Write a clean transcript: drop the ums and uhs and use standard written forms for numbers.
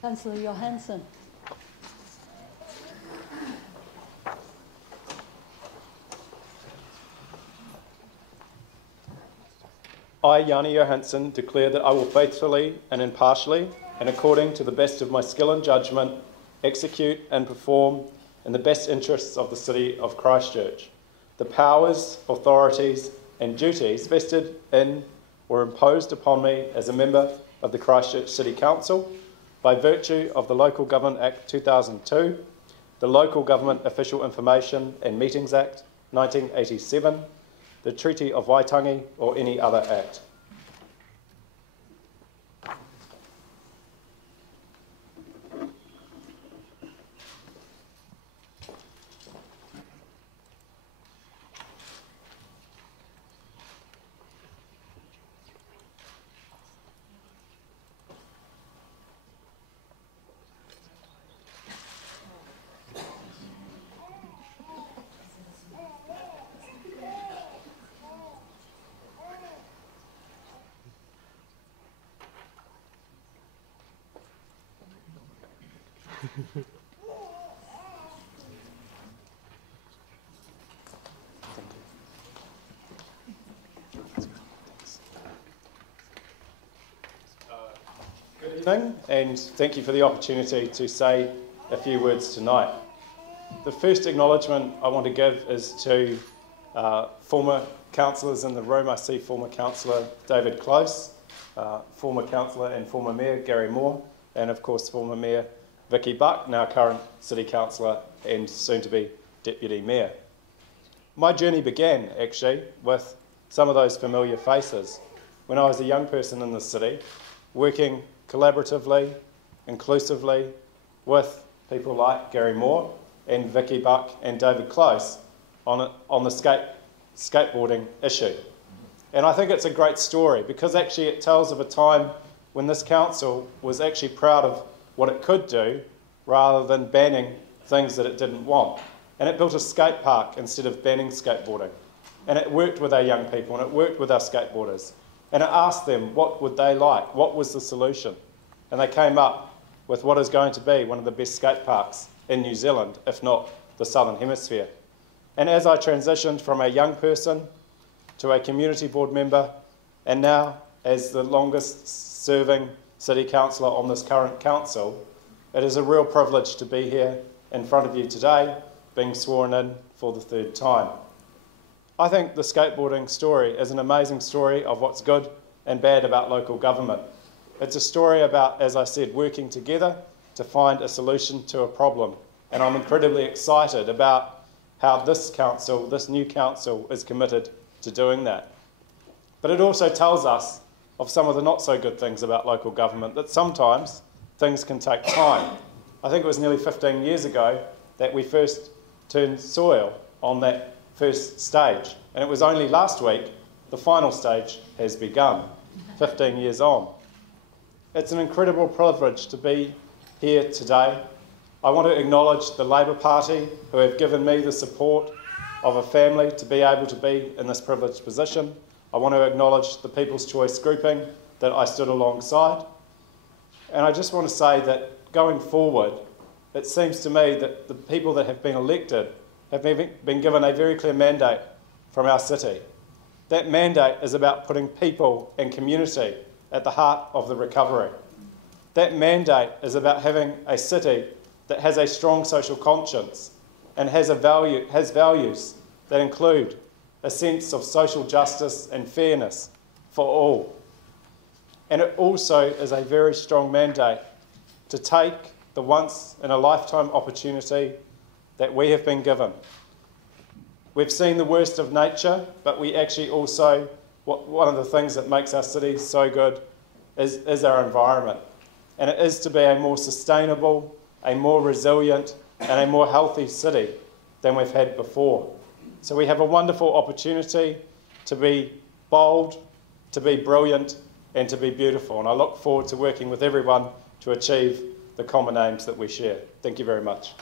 Councillor Johanson. I, Yanni Johanson, declare that I will faithfully and impartially, and according to the best of my skill and judgment, execute and perform in the best interests of the City of Christchurch the powers, authorities and duties vested in or imposed upon me as a member of the Christchurch City Council by virtue of the Local Government Act 2002, the Local Government Official Information and Meetings Act 1987, the Treaty of Waitangi or any other act. Good evening, and thank you for the opportunity to say a few words tonight. The first acknowledgement I want to give is to former councillors in the room. I see former councillor David Close, former councillor and former mayor Gary Moore, and of course former mayor Vicky Buck, now current city councillor and soon to be deputy mayor. My journey began actually with some of those familiar faces when I was a young person in the city, working collaboratively, inclusively with people like Gary Moore and Vicky Buck and David Close on the skateboarding issue. And I think it's a great story because actually it tells of a time when this council was actually proud of what it could do rather than banning things that it didn't want. And it built a skate park instead of banning skateboarding. And it worked with our young people and it worked with our skateboarders. And it asked them what would they like, what was the solution. And they came up with what is going to be one of the best skate parks in New Zealand, if not the Southern Hemisphere. And as I transitioned from a young person to a community board member, and now as the longest serving city councillor on this current council, it is a real privilege to be here in front of you today, being sworn in for the third time. I think the skateboarding story is an amazing story of what's good and bad about local government. It's a story about, as I said, working together to find a solution to a problem. And I'm incredibly excited about how this council, this new council, is committed to doing that. But it also tells us of some of the not so good things about local government, that sometimes things can take time. I think it was nearly 15 years ago that we first turned soil on that first stage. And it was only last week the final stage has begun, 15 years on. It's an incredible privilege to be here today. I want to acknowledge the Labour Party who have given me the support of a family to be able to be in this privileged position. I want to acknowledge the People's Choice grouping that I stood alongside. And I just want to say that going forward, it seems to me that the people that have been elected have been given a very clear mandate from our city. That mandate is about putting people and community at the heart of the recovery. That mandate is about having a city that has a strong social conscience and has values that include a sense of social justice and fairness for all. And it also is a very strong mandate to take the once-in-a-lifetime opportunity that we have been given. We've seen the worst of nature, but we actually also, one of the things that makes our city so good is our environment. And it is to be a more sustainable, a more resilient, and a more healthy city than we've had before. So we have a wonderful opportunity to be bold, to be brilliant, and to be beautiful. And I look forward to working with everyone to achieve the common aims that we share. Thank you very much.